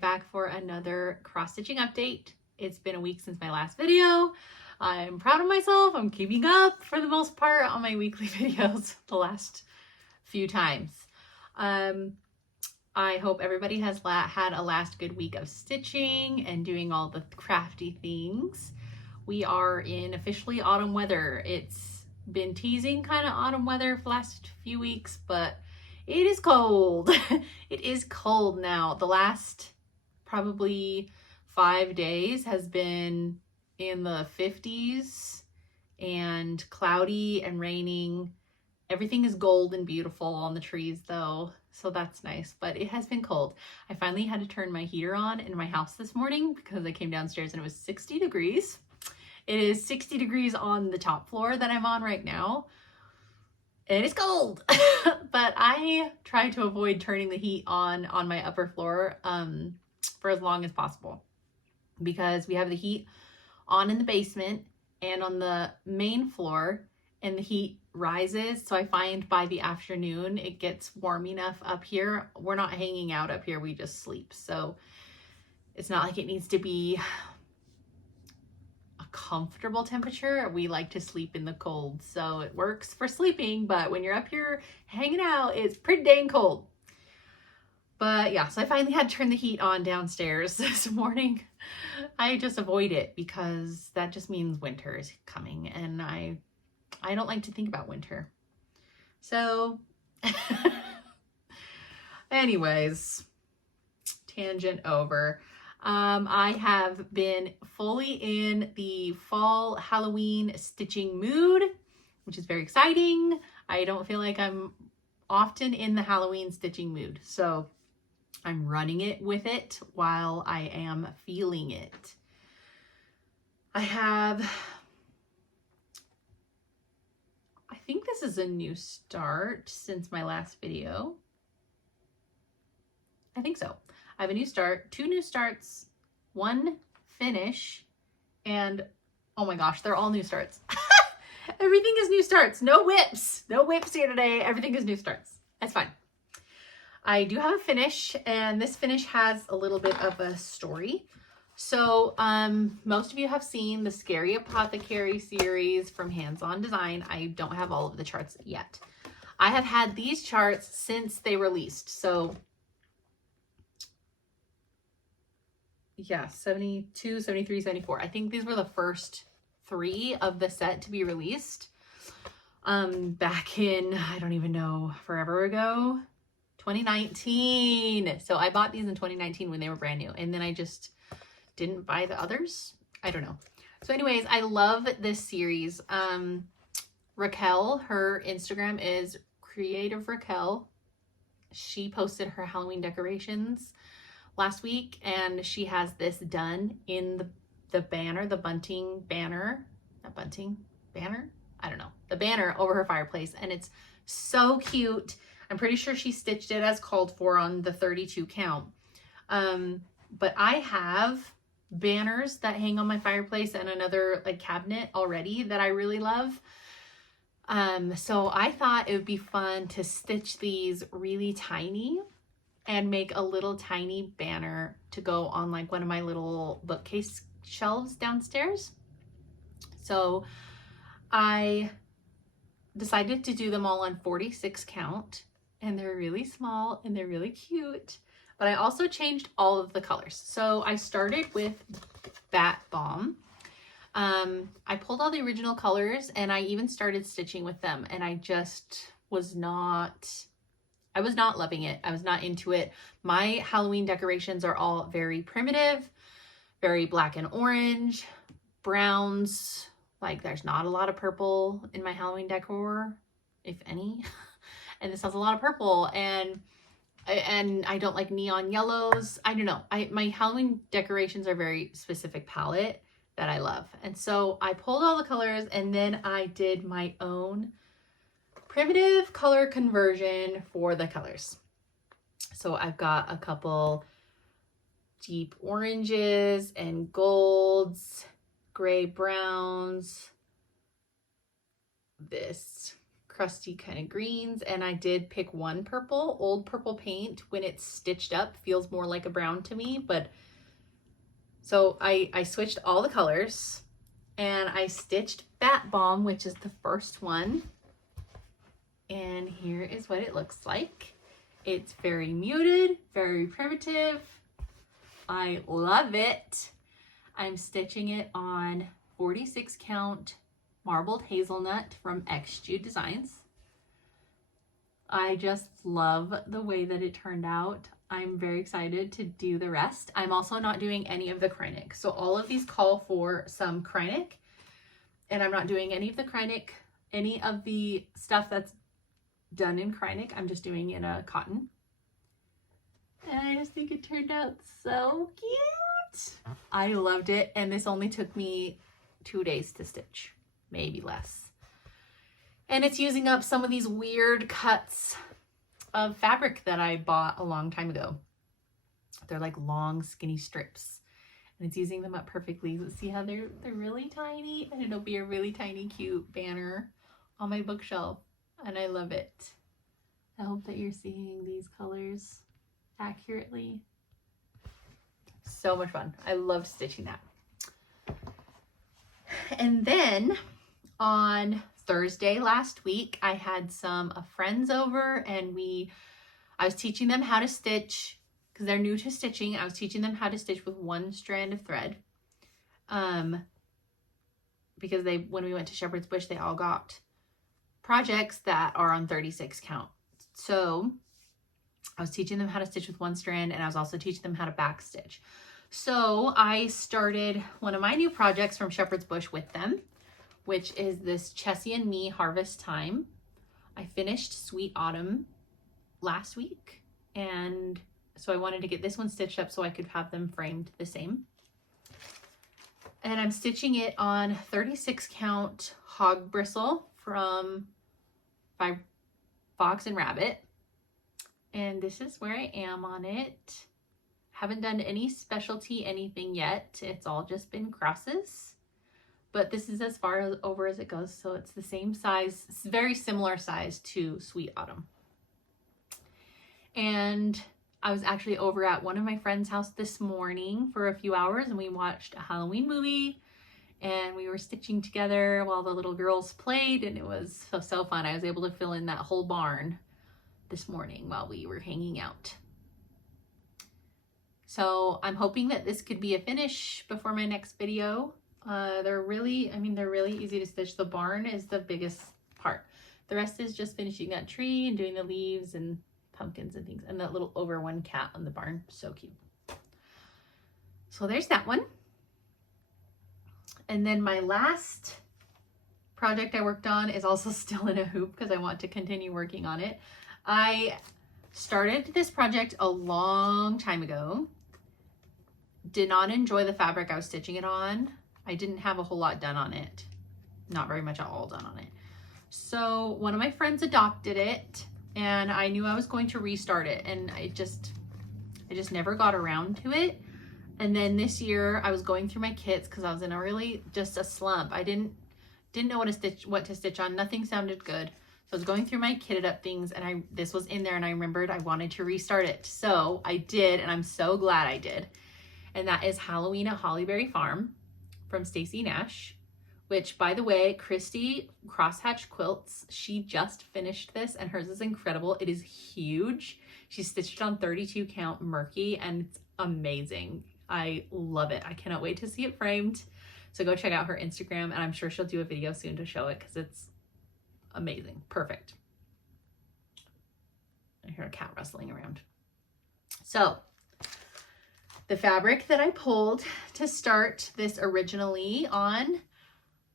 Back for another cross stitching update. It's been a week since my last video. I'm proud of myself. I'm keeping up for the most part on my weekly videos the last few times. I hope everybody has had a last good week of stitching and doing all the crafty things. We are in officially autumn weather. It's been teasing kind of autumn weather for the last few weeks, but it is cold. It is cold now. The last probably 5 days has been in the 50s and cloudy and raining. Everything is gold and beautiful on the trees though, so that's nice, but it has been cold. I finally had to turn my heater on in my house this morning because I came downstairs and it was 60 degrees. It is 60 degrees on the top floor that I'm on right now. It is cold, but I try to avoid turning the heat on my upper floor for as long as possible because we have the heat on in the basement and on the main floor, and the heat rises. So I find by the afternoon it gets warm enough up here. We're not hanging out up here, we just sleep. So it's not like it needs to be a comfortable temperature. We like to sleep in the cold, so it works for sleeping, but when you're up here hanging out, it's pretty dang cold. But yeah, so I finally had to turn the heat on downstairs this morning. I just avoid it because that just means winter is coming, and I don't like to think about winter. So anyways, tangent over. I have been fully in the fall Halloween stitching mood, which is very exciting. I don't feel like I'm often in the Halloween stitching mood, so I'm running it with it while I am feeling it. I think this is a new start since my last video. I think so. I have a new start, 2 new starts, 1 finish, and oh my gosh, they're all new starts. Everything is new starts. No whips. No whips here today. Everything is new starts. That's fine. I do have a finish, and this finish has a little bit of a story. So most of you have seen the Scary Apothecary series from Hands On Design. I don't have all of the charts yet. I have had these charts since they released. So yeah, 72, 73, 74. I think these were the first 3 of the set to be released back in, I don't even know, forever ago, 2019. So I bought these in 2019 when they were brand new, and then I just didn't buy the others. I don't know. So anyways, I love this series. Raquel, her Instagram is Creative Raquel. She posted her Halloween decorations last week, and she has this done in the banner, the bunting banner, not bunting, banner? I don't know, the banner over her fireplace, and it's so cute. I'm pretty sure she stitched it as called for on the 32 count. But I have banners that hang on my fireplace and another like cabinet already that I really love. So I thought it would be fun to stitch these really tiny and make a little tiny banner to go on like one of my little bookcase shelves downstairs. So I decided to do them all on 46 count, and they're really small and they're really cute, but I also changed all of the colors. So I started with Bat Bomb. I pulled all the original colors and I even started stitching with them, and I just was not loving it. I was not into it. My Halloween decorations are all very primitive, very black and orange, browns. Like there's not a lot of purple in my Halloween decor, if any. and this has a lot of purple, and I don't like neon yellows. I don't know. My Halloween decorations are very specific palette that I love. And so I pulled all the colors, and then I did my own primitive color conversion for the colors. So I've got a couple deep oranges and golds, gray browns, this crusty kind of greens, and I did pick one purple. Old purple paint, when it's stitched up, feels more like a brown to me, but so I switched all the colors, and I stitched Bat Bomb, which is the first one, and here is what it looks like. It's very muted, very primitive. I love it. I'm stitching it on 46 count marbled hazelnut from X Jude Designs. I just love the way that it turned out. I'm very excited to do the rest. I'm also not doing any of the Kreinik. So all of these call for some Kreinik, and I'm not doing any of the Kreinik, any of the stuff that's done in Kreinik. I'm just doing in a cotton. And I just think it turned out so cute. I loved it. And this only took me 2 days to stitch, maybe less. And it's using up some of these weird cuts of fabric that I bought a long time ago. They're like long skinny strips, and it's using them up perfectly. See how they're really tiny, and it'll be a really tiny cute banner on my bookshelf, and I love it. I hope that you're seeing these colors accurately. So much fun. I love stitching that. And then on Thursday last week, I had some friends over, and I was teaching them how to stitch because they're new to stitching. I was teaching them how to stitch with one strand of thread. Because when we went to Shepherd's Bush, they all got projects that are on 36 count. So I was teaching them how to stitch with one strand, and I was also teaching them how to back stitch. So I started one of my new projects from Shepherd's Bush with them, which is this Chessie and Me Harvest Time. I finished Sweet Autumn last week, and so I wanted to get this one stitched up so I could have them framed the same. And I'm stitching it on 36 count hog bristle from by Fox and Rabbit. And this is where I am on it. Haven't done any specialty anything yet. It's all just been crosses. But this is as far over as it goes, so it's the same size. It's very similar size to Sweet Autumn. And I was actually over at one of my friend's house this morning for a few hours, and we watched a Halloween movie, and we were stitching together while the little girls played, and it was so fun. I was able to fill in that whole barn this morning while we were hanging out. So I'm hoping that this could be a finish before my next video. They're really easy to stitch. The barn is the biggest part. The rest is just finishing that tree and doing the leaves and pumpkins and things, and that little over one cat on the barn. So cute. So there's that one. And then my last project I worked on is also still in a hoop because I want to continue working on it. I started this project a long time ago. Did not enjoy the fabric I was stitching it on. I didn't have a whole lot done on it. Not very much at all done on it. So one of my friends adopted it, and I knew I was going to restart it, and I just never got around to it. And then this year I was going through my kits because I was in just a slump. I didn't know what to stitch on. Nothing sounded good. So I was going through my kitted up things, and this was in there, and I remembered I wanted to restart it. So I did, and I'm so glad I did. And that is Halloween at Hollyberry Farm from Stacy Nash, which, by the way, Christy Crosshatch Quilts, she just finished this, and hers is incredible. It is huge. She stitched on 32 count Murky, and it's amazing. I love it. I cannot wait to see it framed. So go check out her Instagram, and I'm sure she'll do a video soon to show it because it's amazing. Perfect. I hear a cat rustling around. So the fabric that I pulled to start this originally on,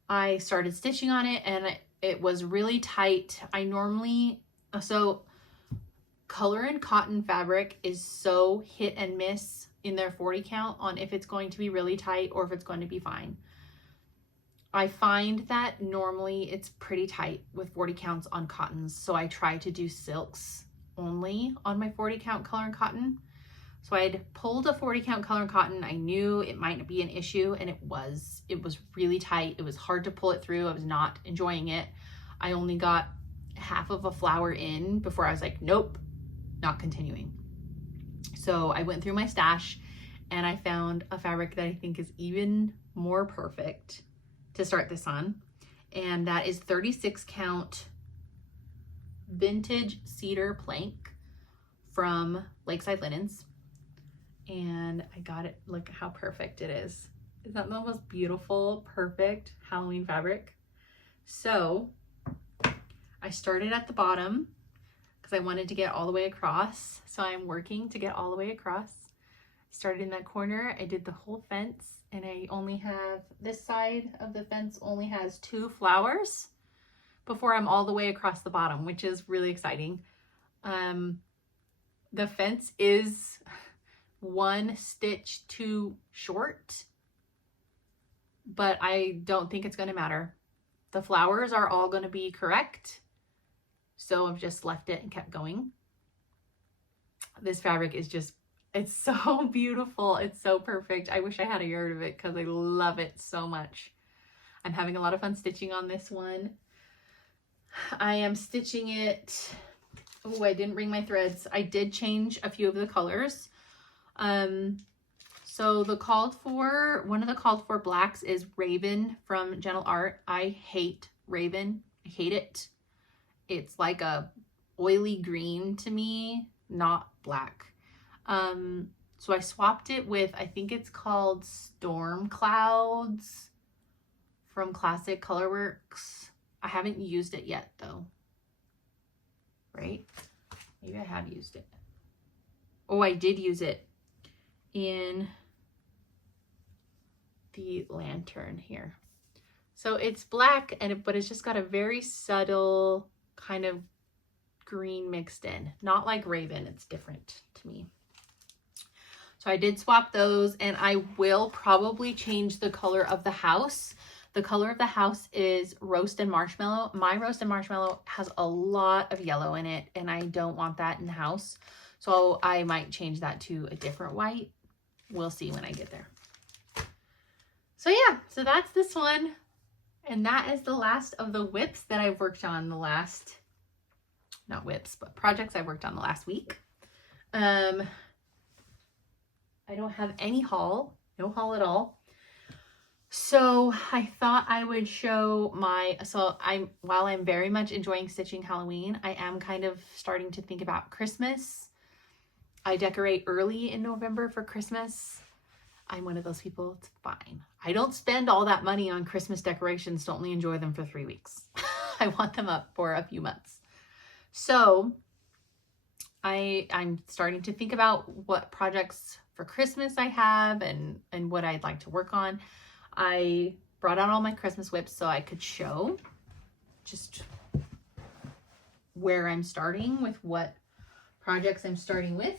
I started stitching on it, and it was really tight. I normally So color and cotton fabric is so hit and miss in their 40 count on if it's going to be really tight or if it's going to be fine. I find that normally it's pretty tight with 40 counts on cottons, so I try to do silks only on my 40 count color and cotton. So I had pulled a 40 count color and cotton. I knew it might be an issue, and it was really tight. It was hard to pull it through. I was not enjoying it. I only got half of a flower in before I was like, nope, not continuing. So I went through my stash and I found a fabric that I think is even more perfect to start this on, and that is 36 count vintage cedar plank from Lakeside Linens. And I got it. Look how perfect it is. Is that the most beautiful, perfect Halloween fabric? So I started at the bottom because I wanted to get all the way across. So I'm working to get all the way across. Started in that corner. I did the whole fence, and I only have, this side of the fence only has 2 flowers before I'm all the way across the bottom, which is really exciting. The fence is 1 stitch too short, but I don't think it's going to matter. The flowers are all going to be correct, so I've just left it and kept going. This fabric is just, it's so beautiful. It's so perfect. I wish I had a yard of it because I love it so much. I'm having a lot of fun stitching on this one. I am stitching it. Oh, I didn't bring my threads. I did change a few of the colors. So one of the called for blacks is Raven from Gentle Art. I hate Raven. I hate it. It's like a oily green to me, not black. So I swapped it with, I think it's called Storm Clouds from Classic Colorworks. I haven't used it yet though. Right? Maybe I have used it. Oh, I did use it in the lantern here. So it's black, but it's just got a very subtle kind of green mixed in. Not like Raven, it's different to me. So I did swap those, and I will probably change the color of the house. The color of the house is Roast and Marshmallow. My Roast and Marshmallow has a lot of yellow in it, and I don't want that in the house. So I might change that to a different white. We'll see when I get there. So yeah, so that's this one. And that is the last of the whips that I've worked on the last, not whips, but projects I've worked on the last week. I don't have any haul, no haul at all. So I thought I would show while I'm very much enjoying stitching Halloween, I am kind of starting to think about Christmas. I decorate early in November for Christmas. I'm one of those people, it's fine. I don't spend all that money on Christmas decorations to only enjoy them for 3 weeks. I want them up for a few months. So I'm starting to think about what projects for Christmas I have and what I'd like to work on. I brought out all my Christmas whips so I could show just where I'm starting with what projects I'm starting with.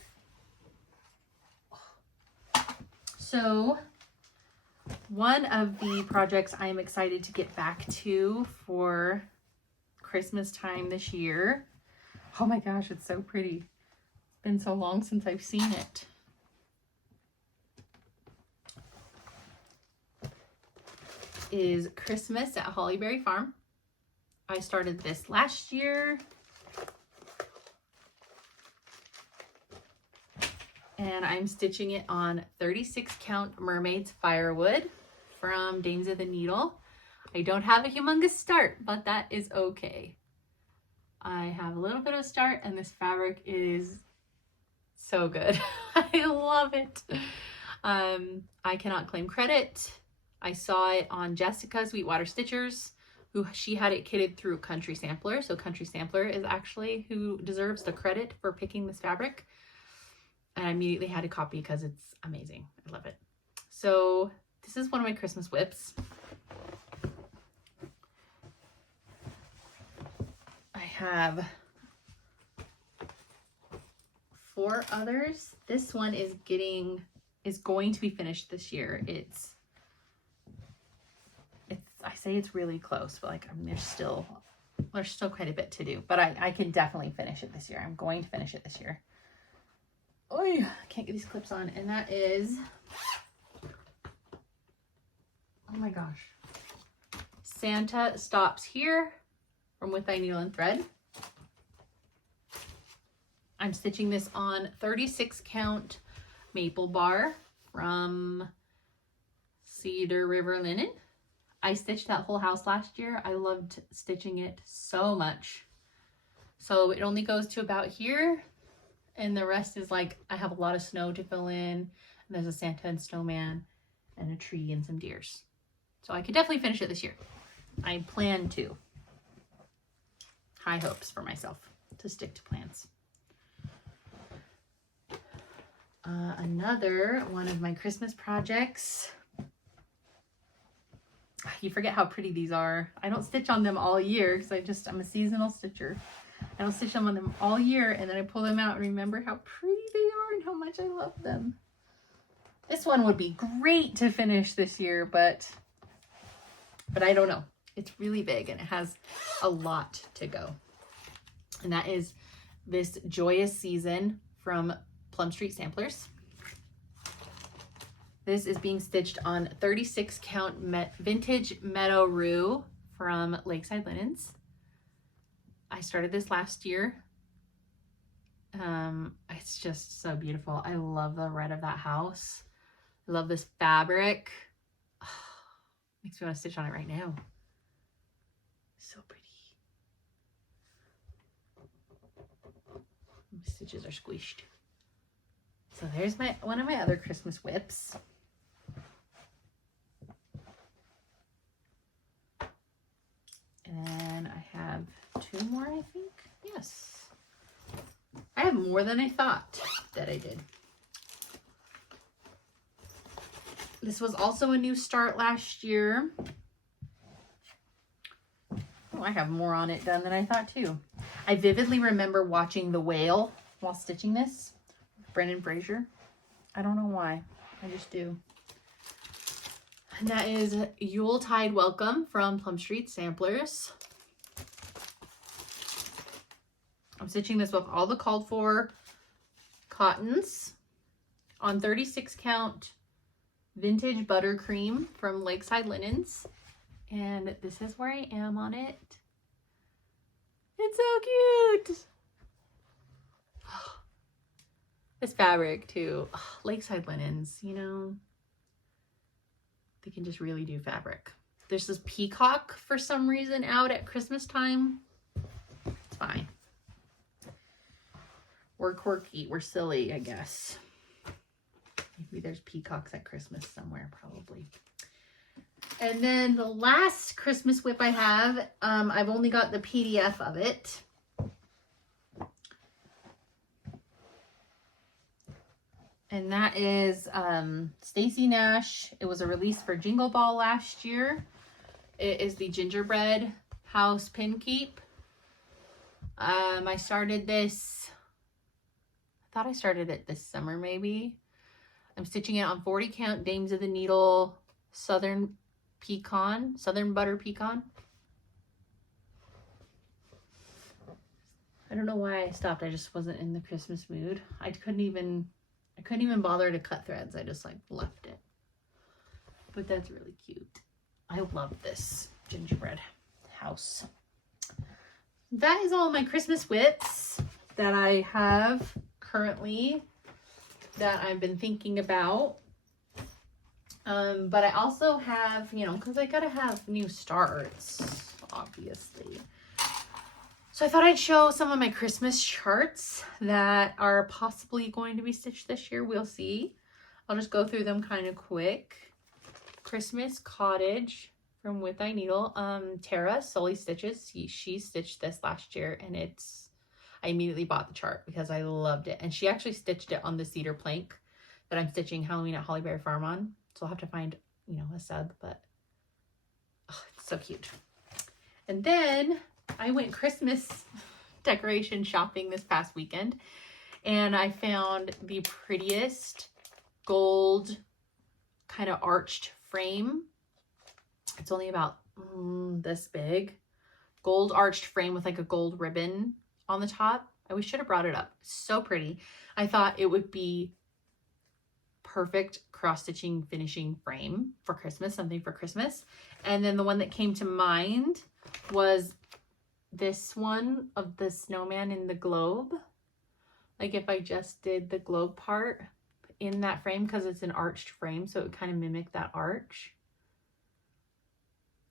So one of the projects I'm excited to get back to for Christmas time this year. Oh my gosh, it's so pretty. It's been so long since I've seen it. Is Christmas at Hollyberry Farm. I started this last year. And I'm stitching it on 36 count Mermaids Firewood from Dames of the Needle. I don't have a humongous start, but that is okay. I have a little bit of a start, and this fabric is so good. I love it. I cannot claim credit. I saw it on Jessica Sweetwater Stitchers, she had it kitted through Country Sampler. So Country Sampler is actually who deserves the credit for picking this fabric. And I immediately had a copy because it's amazing. I love it. So this is one of my Christmas whips. I have 4 others. This one is going to be finished this year. It's I say it's really close, but like, I mean, there's still quite a bit to do, but I can definitely finish it this year. I'm going to finish it this year. Oh, I can't get these clips on. And that is, oh my gosh, Santa Stops Here from With Thy Needle and Thread. I'm stitching this on 36 count maple bar from Cedar River Linen. I stitched that whole house last year. I loved stitching it so much. So it only goes to about here, and the rest is like, I have a lot of snow to fill in, and there's a Santa and snowman and a tree and some deers. So I could definitely finish it this year. I plan to. High hopes for myself to stick to plans. Another one of my Christmas projects. You forget how pretty these are. I don't stitch on them all year because I'm a seasonal stitcher. I don't stitch on them all year, and then I pull them out and remember how pretty they are and how much I love them. This one would be great to finish this year, but I don't know. It's really big and it has a lot to go. And that is this Joyous Season from Plum Street Samplers. This is being stitched on 36 count vintage Meadow Rue from Lakeside Linens. I started this last year. It's just so beautiful. I love the red of that house. I love this fabric. Oh, makes me want to stitch on it right now. So pretty. My stitches are squished. So there's one of my other Christmas whips. And then I have 2 more, I think. Yes. I have more than I thought that I did. This was also a new start last year. Oh, I have more on it done than I thought too. I vividly remember watching The Whale while stitching this. Brendan Fraser. I don't know why. I just do. And that is Yuletide Welcome from Plum Street Samplers. I'm stitching this with all the called for cottons on 36 count vintage buttercream from Lakeside Linens. And this is where I am on it. It's so cute. This fabric too. Lakeside Linens, you know, they can just really do fabric. There's this peacock for some reason out at Christmas time. It's fine. We're quirky, we're silly, I guess. Maybe there's peacocks at Christmas somewhere, probably. And then the last Christmas whip I have, I've only got the PDF of it. And that is Stacy Nash. It was a release for Jingle Ball last year. It is the Gingerbread House Pin Keep. I started this, I thought I started it this summer maybe. I'm stitching it on 40 count Dames of the Needle Southern Butter Pecan. I don't know why I stopped. I just wasn't in the Christmas mood. I couldn't even bother to cut threads. I just like left it. But that's really cute. I love this gingerbread house. That is all my Christmas whips that I have currently that I've been thinking about. But I also have, you know, because I gotta have new starts, obviously. So I thought I'd show some of my Christmas charts that are possibly going to be stitched this year. We'll see. I'll just go through them kind of quick. Christmas Cottage from With Thy Needle. Tara Sully Stitches. She stitched this last year, and I immediately bought the chart because I loved it. And she actually stitched it on the cedar plank that I'm stitching Halloween at Hollyberry Farm on. So I'll have to find, you know, a sub, but oh, it's so cute. And then I went Christmas decoration shopping this past weekend, And I found the prettiest gold kind of arched frame. It's only about this big. Gold arched frame with like a gold ribbon on the top. I should have brought it up. So pretty. I thought it would be perfect cross-stitching finishing frame for Christmas, something for Christmas. And then the one that came to mind was this one of the snowman in the globe. Like if I just did the globe part in that frame, because it's an arched frame, so it would kind of mimic that arch.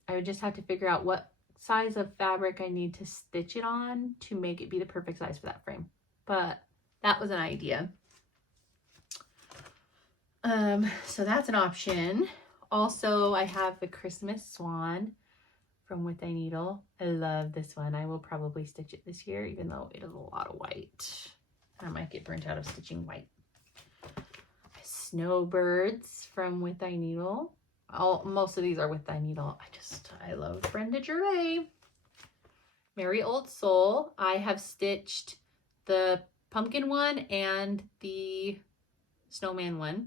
I would just have to figure out what size of fabric I need to stitch it on to make it be the perfect size for that frame. But that was an idea. So that's an option. Also, I have the Christmas swan from With Thy Needle. I love this one. I will probably stitch it this year, even though it is a lot of white. I might get burnt out of stitching white. Snowbirds from With Thy Needle. Most of these are With Thy Needle. I love Brenda Gervais. Merry Old Soul. I have stitched the pumpkin one and the snowman one.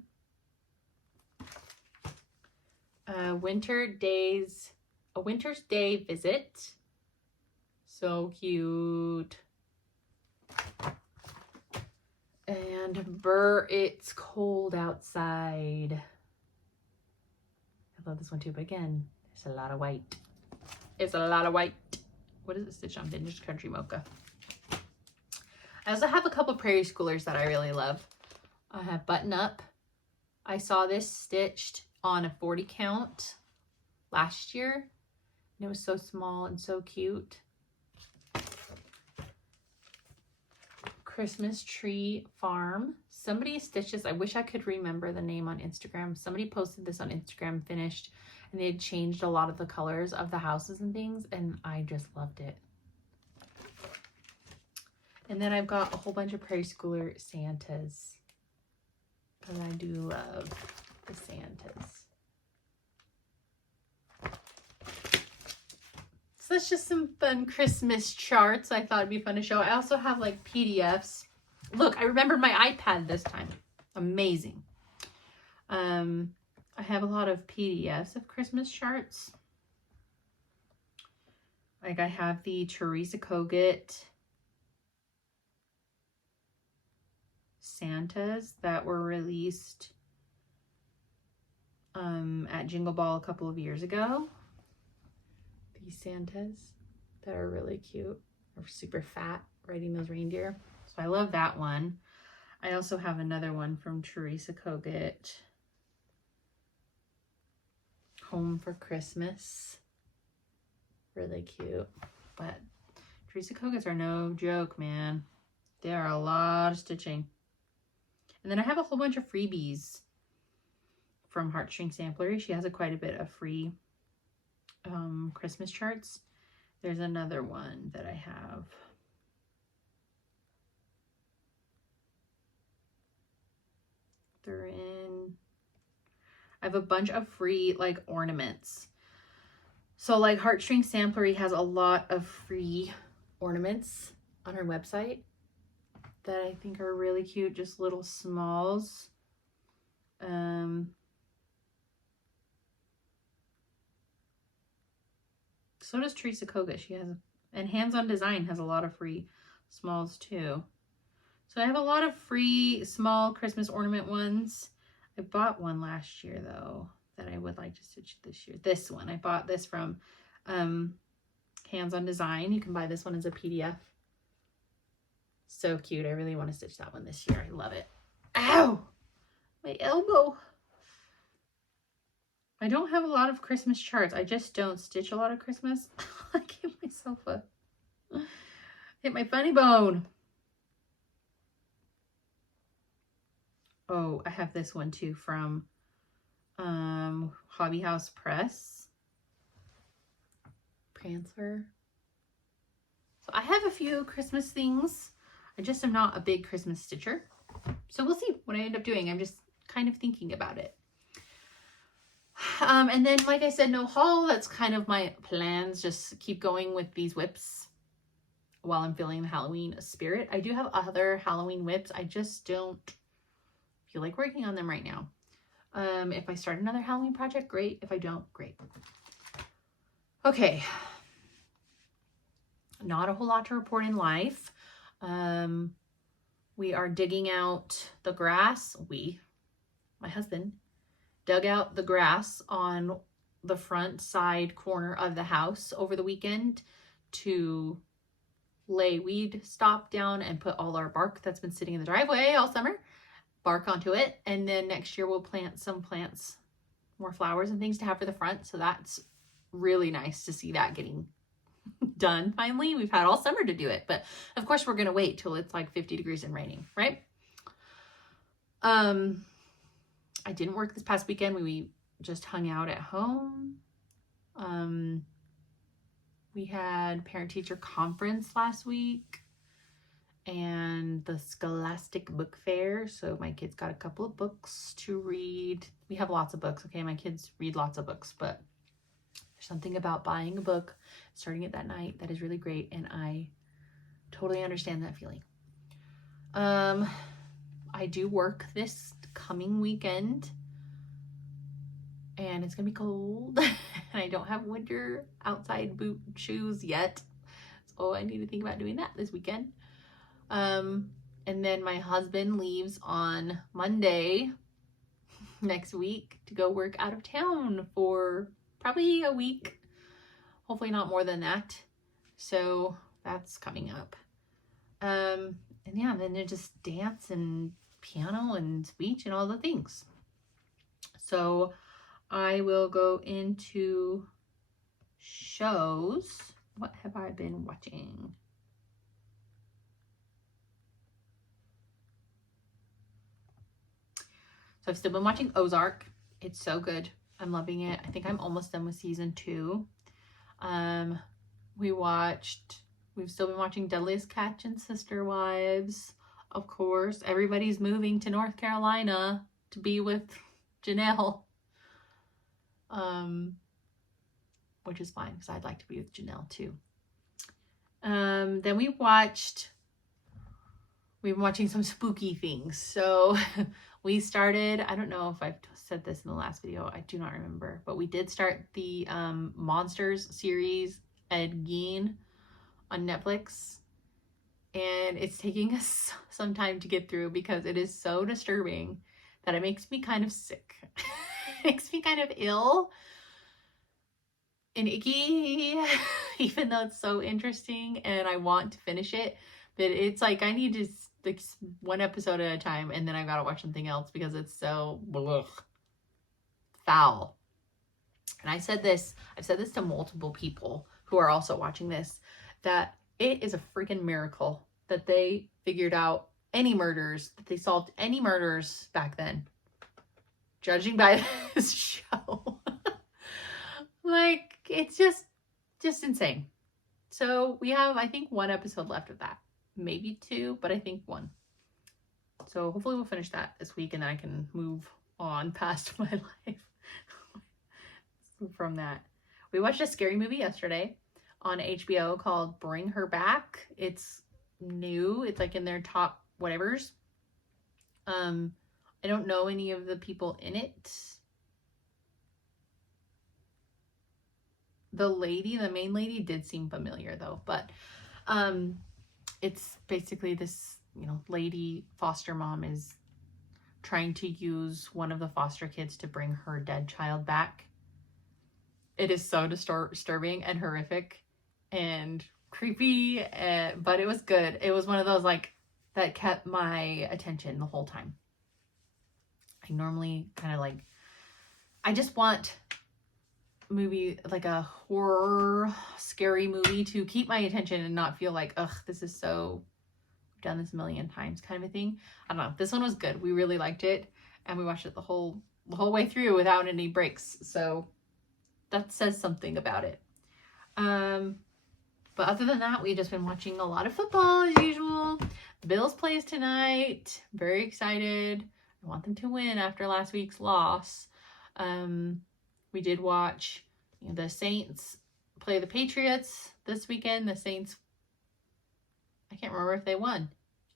A Winter's Day Visit. So cute. And Burr, It's Cold Outside. I love this one too, but again, there's a lot of white. It's a lot of white. What is it stitched on? Vintage Country Mocha. I also have a couple Prairie Schoolers that I really love. I have Button Up. I saw this stitched on a 40 count last year, and it was so small and so cute. Christmas Tree Farm. Somebody stitched this. I wish I could remember the name on Instagram. Somebody posted this on Instagram finished, and they had changed a lot of the colors of the houses and things, and I just loved it. And then I've got a whole bunch of Prairie Schooler Santas, because I do love the Santas. So that's just some fun Christmas charts I thought it'd be fun to show. I also have like PDFs. Look, I remembered my iPad this time. Amazing. I have a lot of PDFs of Christmas charts. Like I have the Teresa Kogut Santas that were released at Jingle Ball a couple of years ago. These Santas that are really cute, or super fat, riding those reindeer. So I love that one. I also have another one from Teresa Kogut, Home for Christmas. Really cute. But Teresa Koguts are no joke, man. They are a lot of stitching. And then I have a whole bunch of freebies from Heartstring Samplery. She has quite a bit of free Christmas charts. There's another one that I have. They're in. I have a bunch of free like ornaments. So like Heartstring Samplery has a lot of free ornaments on her website that I think are really cute, just little smalls. So does Teresa Kogut. She has, and Hands On Design has a lot of free smalls too. So I have a lot of free small Christmas ornament ones. I bought one last year though that I would like to stitch this year. This one, I bought this from Hands On Design. You can buy this one as a PDF. So cute. I really want to stitch that one this year. I love it. Ow! My elbow. I don't have a lot of Christmas charts. I just don't stitch a lot of Christmas. I gave myself a hit my funny bone. Oh, I have this one too from Hobby House Press. Prancer. So I have a few Christmas things. I just am not a big Christmas stitcher. So we'll see what I end up doing. I'm just kind of thinking about it. And then, like I said, no haul. That's kind of my plans. Just keep going with these whips. while I'm feeling the Halloween spirit. I do have other Halloween whips. I just don't feel like working on them right now. If I start another Halloween project, great. If I don't, great. Okay. Not a whole lot to report in life. We are digging out the grass. My husband, dug out the grass on the front side corner of the house over the weekend to lay weed stop down and put all our bark that's been sitting in the driveway all summer, bark onto it. And then next year we'll plant some plants, more flowers and things to have for the front. So that's really nice to see that getting done finally. We've had all summer to do it, but of course we're going to wait till it's like 50 degrees and raining, right? I didn't work this past weekend. We just hung out at home. We had parent-teacher conference last week and the Scholastic Book Fair. So my kids got a couple of books to read. We have lots of books, okay? My kids read lots of books, but there's something about buying a book, starting it that night, that is really great, and I totally understand that feeling. I do work this coming weekend, and it's gonna be cold, and I don't have winter outside boot shoes yet, so I need to think about doing that this weekend. And then my husband leaves on Monday next week to go work out of town for probably a week, hopefully not more than that. So that's coming up. And yeah, then there's just dance and piano and speech and all the things. So I will go into shows. What have I been watching? So I've still been watching Ozark. It's so good. I'm loving it. I think I'm almost done with season 2. We've still been watching Deadliest Catch and Sister Wives. Of course, everybody's moving to North Carolina to be with Janelle. Which is fine because I'd like to be with Janelle too. Then we've been watching some spooky things. So we started, I don't know if I've said this in the last video, I do not remember, but we did start the Monsters series, Ed Gein, on Netflix. And it's taking us some time to get through because it is so disturbing that it makes me kind of sick. It makes me kind of ill and icky, even though it's so interesting and I want to finish it. But it's like I need to, like, one episode at a time, and then I gotta watch something else because it's so foul. And I've said this to multiple people who are also watching this, that it is a freaking miracle that they figured out any murders, that they solved any murders back then, judging by this show. Like, it's just insane. So we have, I think, 1 episode left of that. Maybe 2, but I think 1. So hopefully we'll finish that this week and then I can move on past my life from that. We watched a scary movie yesterday on HBO called Bring Her Back. It's new. It's like in their top whatevers. I don't know any of the people in it. The main lady did seem familiar though, but it's basically this, lady foster mom is trying to use one of the foster kids to bring her dead child back. It is so disturbing and horrific and creepy, but it was good. It was one of those, like, that kept my attention the whole time. I normally kind of like, I just want movie, like a horror, scary movie, to keep my attention and not feel like, ugh, this is so, we've done this a million times kind of a thing. I don't know. This one was good. We really liked it, and we watched it the whole way through without any breaks. So that says something about it. But other than that, we've just been watching a lot of football as usual. The Bills plays tonight. Very excited. I want them to win after last week's loss. We did watch the Saints play the Patriots this weekend. The Saints I can't remember if they won.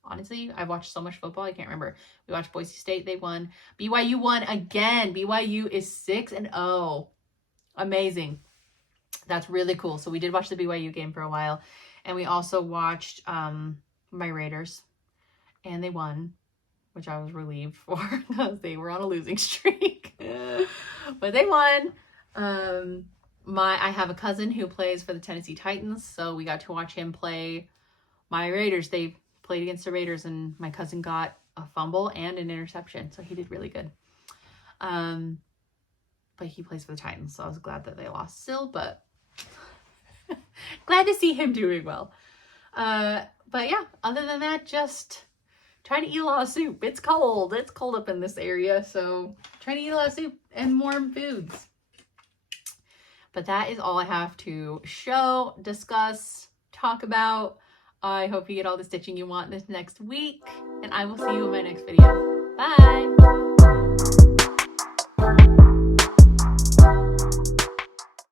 Honestly, I've watched so much football, I can't remember. We watched Boise State, they won. BYU won again. BYU is 6-0. Amazing. That's really cool. So we did watch the BYU game for a while. And we also watched my Raiders. And they won, which I was relieved for because they were on a losing streak. But they won. I have a cousin who plays for the Tennessee Titans, so we got to watch him play my Raiders. They played against the Raiders, and my cousin got a fumble and an interception, so he did really good. But he plays for the Titans, so I was glad that they lost still, but glad to see him doing well. But yeah, other than that, just trying to eat a lot of soup. It's cold. It's cold up in this area, so trying to eat a lot of soup and warm foods. But that is all I have to show, discuss, talk about. I hope you get all the stitching you want this next week, and I will see you in my next video. Bye!